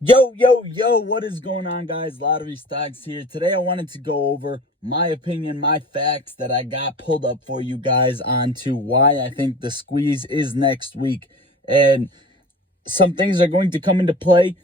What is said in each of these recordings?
Yo, what is going on, guys? Lottery Stocks here. Today I wanted to go over my opinion, my facts that I got pulled up for you guys onto why I think the squeeze is next week. And some things are going to come into play.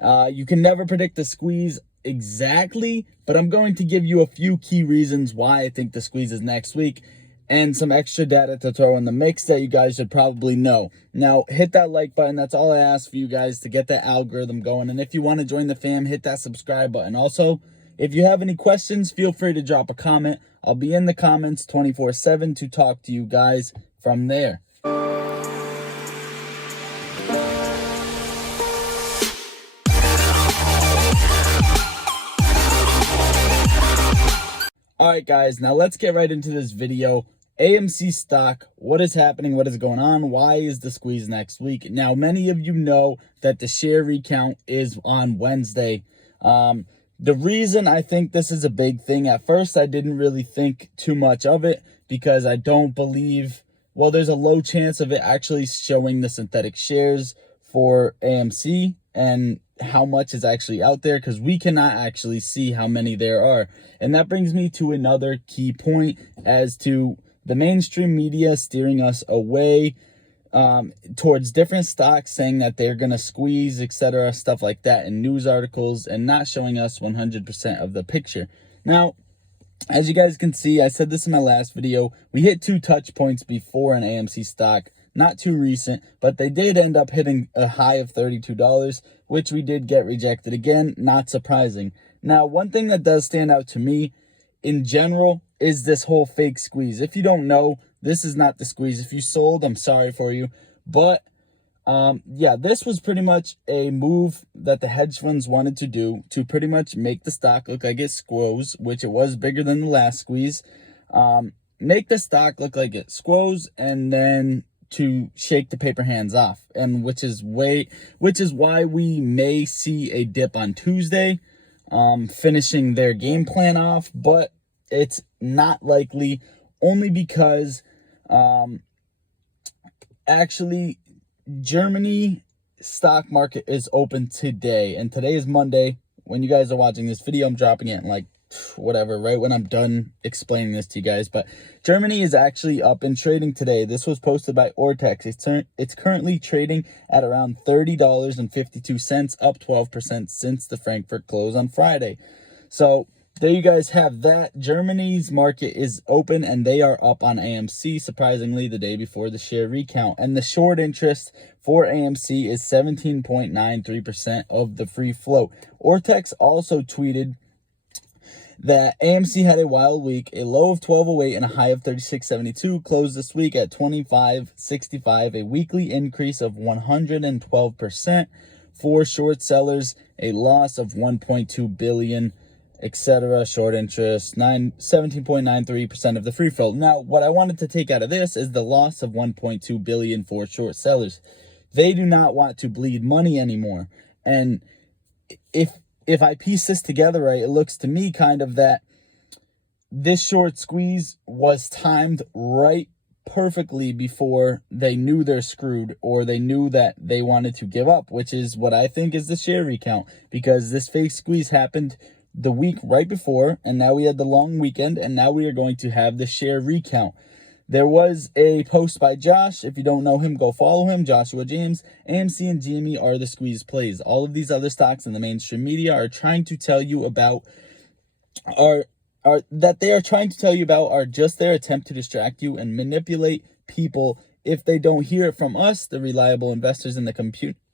You can never predict the squeeze exactly, but I'm going to give you a few key reasons why I think the squeeze is next week and some extra data to throw in the mix that you guys should probably know. Now, hit that like button. That's all I ask for you guys to get that algorithm going. And if you want to join the fam, hit that subscribe button. Also, if you have any questions, feel free to drop a comment. I'll be in the comments 24/7 to talk to you guys from there. All right, guys, now let's get right into this video. AMC stock, what is happening? What is going on? Why is the squeeze next week? Now, many of you know that the share recount is on Wednesday. The reason I think this is a big thing, at first I didn't really think too much of it because I don't believe, well, there's a low chance of it actually showing the synthetic shares for AMC and how much is actually out there, because we cannot actually see how many there are. And that brings me to another key point as to the mainstream media steering us away towards different stocks, saying that they're going to squeeze, etc., stuff like that in news articles, and not showing us 100% of the picture. Now, as you guys can see, I said this in my last video, we hit 2 touch points before an AMC stock, not too recent, but they did end up hitting a high of $32, which we did get rejected again, not surprising. Now, one thing that does stand out to me in general is this whole fake squeeze. If you don't know, this is not the squeeze. If you sold, I'm sorry for you. But yeah, this was pretty much a move that the hedge funds wanted to do to pretty much make the stock look like it squoze, which it was bigger than the last squeeze. Make the stock look like it squoze, and then to shake the paper hands off, and which is why we may see a dip on Tuesday, finishing their game plan off, but it's not likely, only because actually Germany stock market is open today, and today is Monday. When you guys are watching this video, I'm dropping it in like whatever, right when I'm done explaining this to you guys. But Germany is actually up and trading today. This was posted by Ortex. It's currently trading at around $30.52, up 12% since the Frankfurt close on Friday. So there you guys have that. Germany's market is open and they are up on AMC, surprisingly, the day before the share recount. And the short interest for AMC is 17.93% of the free float. Ortex also tweeted that AMC had a wild week, a low of 1208 and a high of 3672, closed this week at 2565, a weekly increase of 112%. For short sellers, a loss of 1.2 billion, etc. Short interest 17.93% of the free float. Now, what I wanted to take out of this is the loss of 1.2 billion for short sellers. They do not want to bleed money anymore. And if I piece this together right, it looks to me kind of that this short squeeze was timed right perfectly before they knew they're screwed, or they knew that they wanted to give up, which is what I think is the share recount, because this fake squeeze happened the week right before, and now we had the long weekend, and now we are going to have the share recount. There was a post by Josh. If you don't know him, go follow him, Joshua James. AMC and GME are the squeeze plays. All of these other stocks in the mainstream media are trying to tell you about are just their attempt to distract you and manipulate people. If they don't hear it from us, the reliable investors in the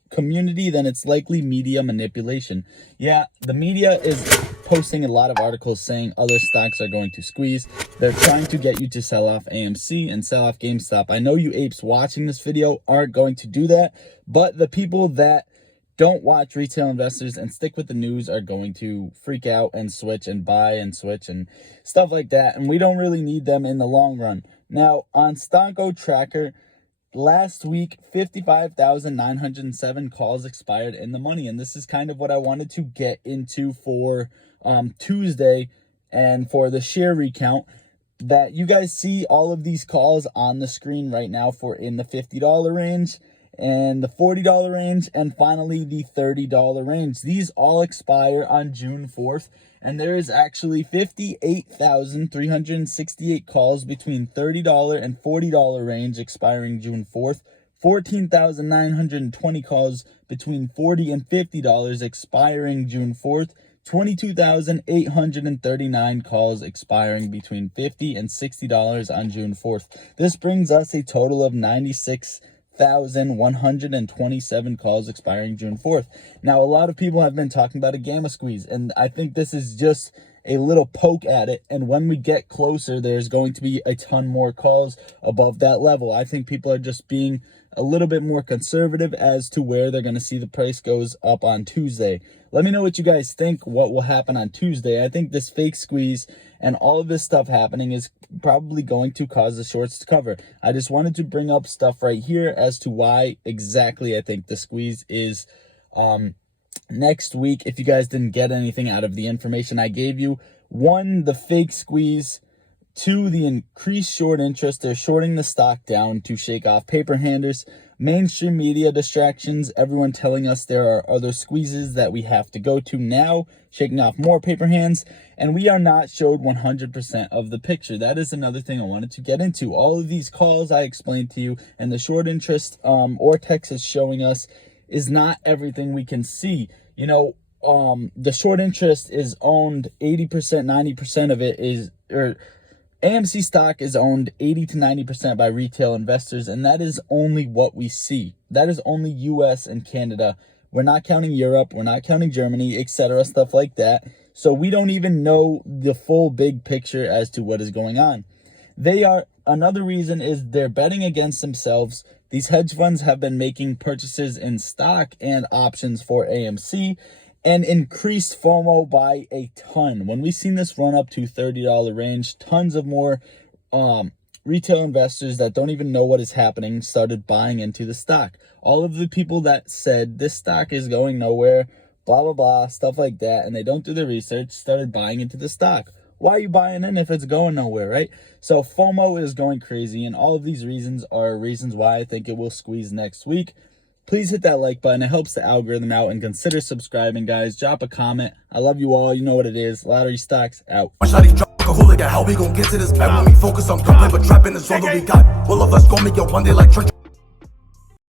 community, then it's likely media manipulation. Yeah, the media is posting a lot of articles saying other stocks are going to squeeze. They're trying to get you to sell off AMC and sell off GameStop. I know you apes watching this video aren't going to do that, but the people that don't watch retail investors and stick with the news are going to freak out and switch and buy and switch and stuff like that, and we don't really need them in the long run. Now, on Stocko Tracker, last week, 55,907 calls expired in the money. And this is kind of what I wanted to get into for Tuesday and for the share recount. That you guys see all of these calls on the screen right now for in the $50 range. and the $40 range, and finally the $30 range. These all expire on June 4th, and there is actually 58,368 calls between $30 and $40 range expiring June 4th, 14,920 calls between $40 and $50 expiring June 4th, 22,839 calls expiring between $50 and $60 on June 4th. This brings us a total of 96,127 calls expiring June 4th. Now, a lot of people have been talking about a gamma squeeze, and I think this is just a little poke at it. And when we get closer, there's going to be a ton more calls above that level. I think people are just being a little bit more conservative as to where they're going to see the price goes up on Tuesday. Let me know what you guys think, what will happen on Tuesday. I think this fake squeeze and all of this stuff happening is probably going to cause the shorts to cover. I just wanted to bring up stuff right here as to why exactly I think the squeeze is next week. If you guys didn't get anything out of the information I gave you, 1, the fake squeeze, 2, the increased short interest. They're shorting the stock down to shake off paper handlers. Mainstream media distractions, everyone telling us there are other squeezes that we have to go to now, shaking off more paper hands, and we are not showed 100% of the picture. That is another thing I wanted to get into. All of these calls I explained to you, and the short interest Ortex is showing us is not everything we can see. You know, the short interest is owned 80%, 90% of it is, AMC stock is owned 80 to 90% by retail investors, and that is only what we see. That is only US and Canada. We're not counting Europe, we're not counting Germany, etc., stuff like that. So we don't even know the full big picture as to what is going on. Another reason is they're betting against themselves. These hedge funds have been making purchases in stock and options for AMC, and increased FOMO by a ton. When we seen this run up to $30 range, tons of more retail investors that don't even know what is happening started buying into the stock. All of the people that said this stock is going nowhere, blah, blah, blah, stuff like that, and they don't do the research, started buying into the stock. Why are you buying in if it's going nowhere, right? So FOMO is going crazy, and all of these reasons are reasons why I think it will squeeze next week. Please hit that like button. It helps the algorithm out, and consider subscribing, guys. Drop a comment. I love you all. You know what it is. Lottery Stocks out. How we gon' get to this bad when we focus on gunplay, but trapping is all that we got. All of us gon' make it one day like church.